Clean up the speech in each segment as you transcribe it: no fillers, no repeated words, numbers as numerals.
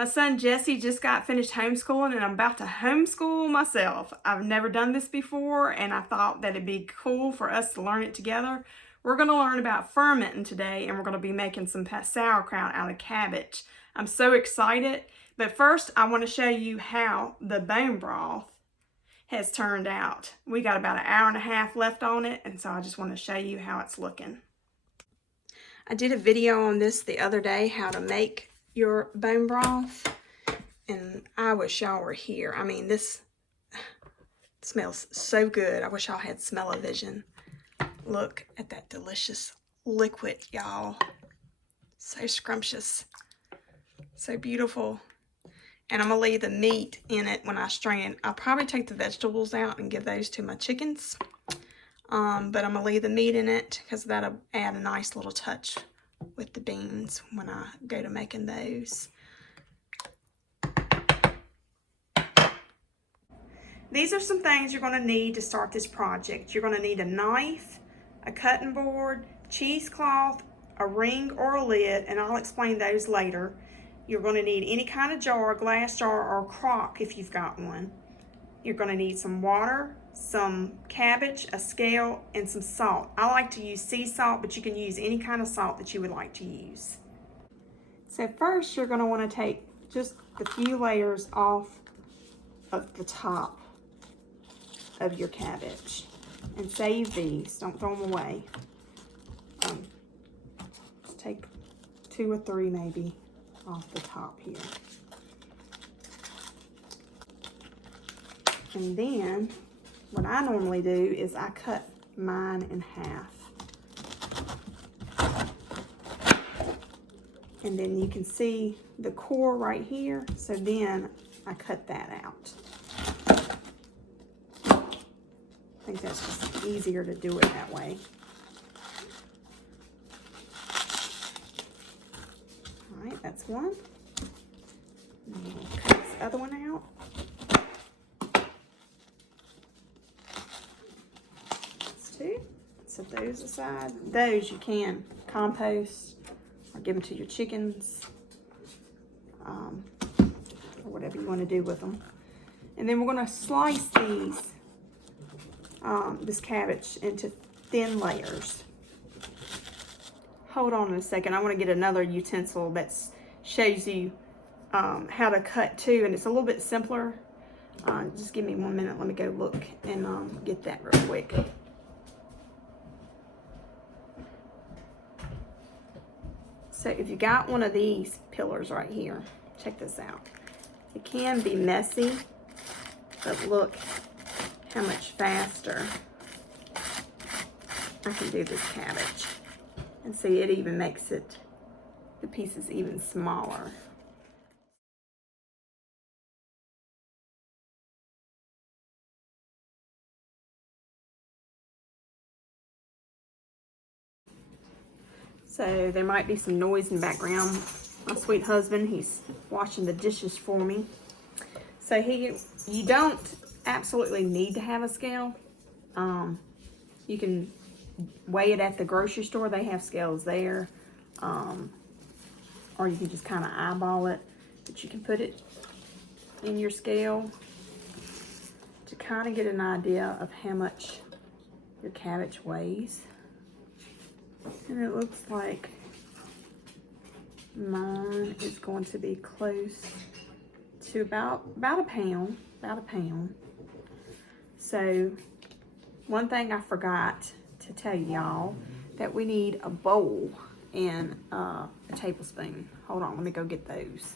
My son Jesse just got finished homeschooling and I'm about to homeschool myself. I've never done this before and I thought that it'd be cool for us to learn it together. We're going to learn about fermenting today and we're going to be making some sauerkraut out of cabbage. I'm so excited, but first I want to show you how the bone broth has turned out. We got about an hour and a half left on it, and so I just want to show you how it's looking. I did a video on this the other day, how to make your bone broth, and I wish y'all were here. I mean, this smells so good. I wish y'all had smell-o-vision. Look at that delicious liquid, y'all. So scrumptious, so beautiful. And I'm gonna leave the meat in it when I strain it. I'll probably take the vegetables out and give those to my chickens. But I'm gonna leave the meat in it because that'll add a nice little touch with the beans when I go to making those. These are some things you're gonna need to start this project. You're gonna need a knife, a cutting board, cheesecloth, a ring or a lid, and I'll explain those later. You're going to need any kind of jar, glass jar or crock if you've got one. You're going to need some water, some cabbage, a scale, and some salt. I like to use sea salt, but you can use any kind of salt that you would like to use. So first you're going to want to take just a few layers off of the top of your cabbage and save these. Don't throw them away. Just take 2 or 3 maybe off the top here. And then what I normally do is I cut mine in half. And then you can see the core right here, so then I cut that out. I think that's just easier to do it that way. Alright, that's one. And we'll cut this other one out. That's 2. Set those aside. Those you can compost or give them to your chickens, or whatever you want to do with them. And then we're going to slice these, this cabbage into thin layers. Hold on a second. I want to get another utensil that shows you how to cut too, and it's a little bit simpler. Just give me 1 minute. Let me go look and get that real quick. So if you got one of these pillars right here, check this out. It can be messy, but look how much faster I can do this cabbage. And see, it even makes it, the pieces even smaller. So there might be some noise in the background. My sweet husband, he's washing the dishes for me. So you don't absolutely need to have a scale. You can weigh it at the grocery store. They have scales there. Or you can just kind of eyeball it. But you can put it in your scale to kind of get an idea of how much your cabbage weighs. And it looks like mine is going to be close to about a pound. So one thing I forgot to tell y'all, that we need a bowl and a tablespoon. Hold on, let me go get those.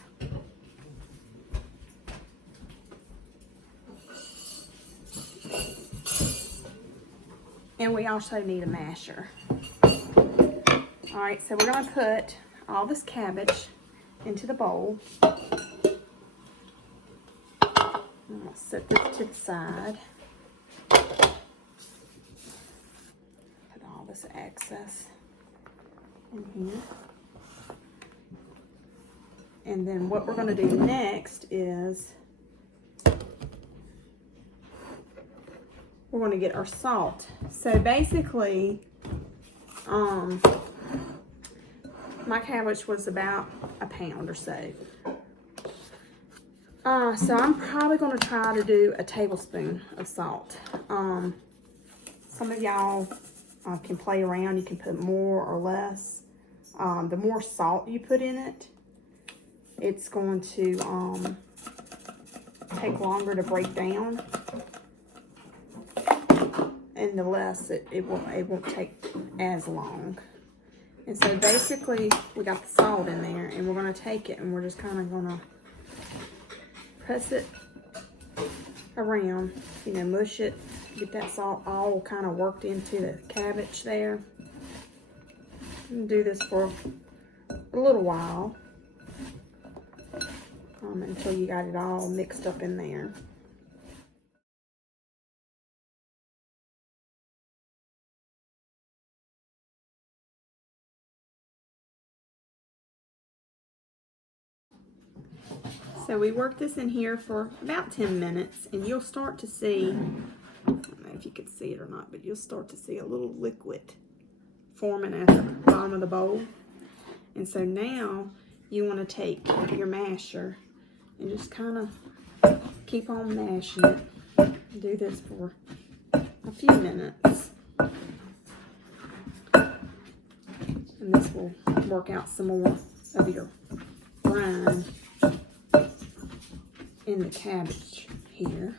And we also need a masher. All right, so we're gonna put all this cabbage into the bowl. I'm gonna set this to the side. Put all this excess in here. And then what we're gonna do next is we're gonna get our salt. So basically, my cabbage was about a pound or so. So I'm probably going to try to do a tablespoon of salt. Some of y'all can play around. You can put more or less. The more salt you put in it, it's going to take longer to break down. And the less it won't take as long. And so basically we got the salt in there, and we're going to take it and we're just kind of going to press it around, you know, mush it, get that salt all kind of worked into the cabbage there. And do this for a little while until you got it all mixed up in there. So we work this in here for about 10 minutes, and you'll start to see, I don't know if you can see it or not, but you'll start to see a little liquid forming at the bottom of the bowl. And so now you want to take your masher and just kind of keep on mashing it. Do this for a few minutes. And this will work out some more of your brine in the cabbage here.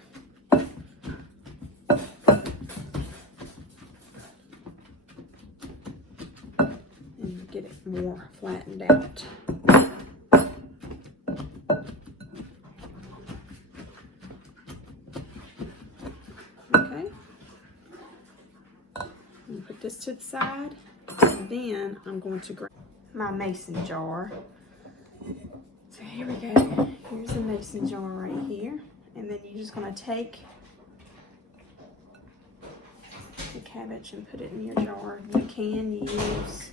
And get it more flattened out. Okay. Put this to the side, and then I'm going to grab my mason jar. So here we go. Here's the mason jar right here. And then you're just going to take the cabbage and put it in your jar. You can use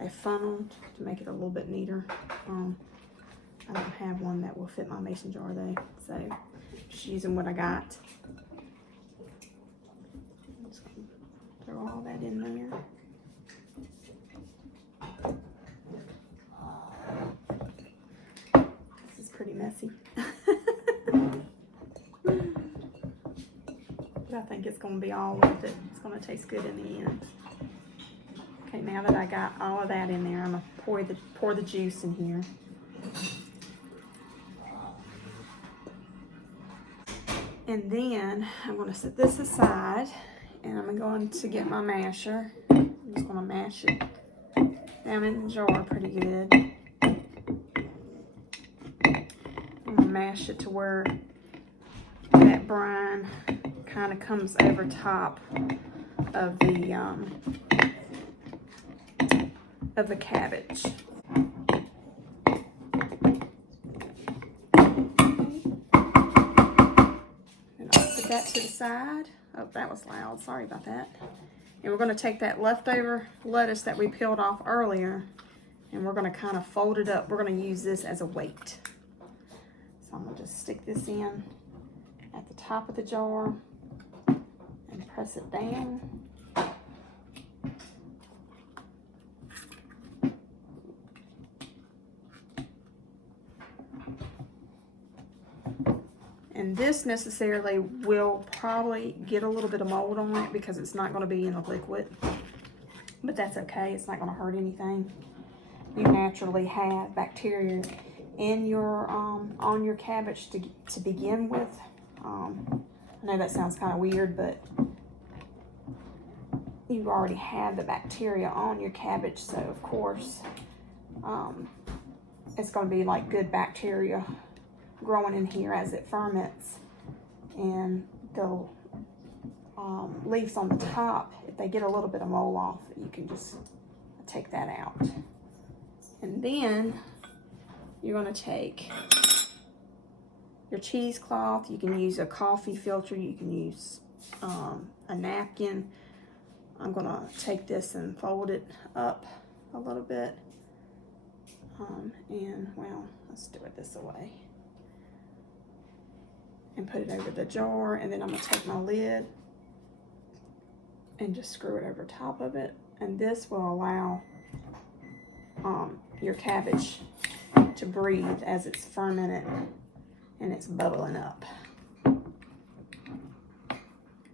a funnel to make it a little bit neater. I don't have one that will fit my mason jar though, so just using what I got. I'm just going to throw all that in there. Pretty messy. But I think it's going to be all worth it. It's going to taste good in the end. Okay, now that I got all of that in there, I'm going to pour the juice in here. And then I'm going to set this aside, and I'm going to get my masher. I'm just going to mash it down in the jar pretty good. Mash it to where that brine kind of comes over top of the cabbage. And I'll put that to the side. Oh, that was loud. Sorry about that. And we're going to take that leftover lettuce that we peeled off earlier, and we're going to kind of fold it up. We're going to use this as a weight. So I'm going to just stick this in at the top of the jar and press it down. And this necessarily will probably get a little bit of mold on it because it's not going to be in the liquid. But that's okay. It's not going to hurt anything. You naturally have bacteria in your on your cabbage to begin with. I know that sounds kind of weird, but you already have the bacteria on your cabbage, so of course it's going to be like good bacteria growing in here as it ferments. And the leaves on the top, if they get a little bit of mold off, you can just take that out. And then you're going to take your cheesecloth. You can use a coffee filter. You can use a napkin. I'm going to take this and fold it up a little bit. And, well, let's do it this way. And put it over the jar. And then I'm going to take my lid and just screw it over top of it. And this will allow your cabbage to breathe as it's fermented and it's bubbling up.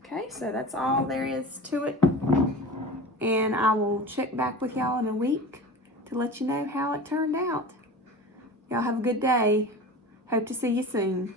Okay, so that's all there is to it. And I will check back with y'all in a week to let you know how it turned out. Y'all have a good day. Hope to see you soon.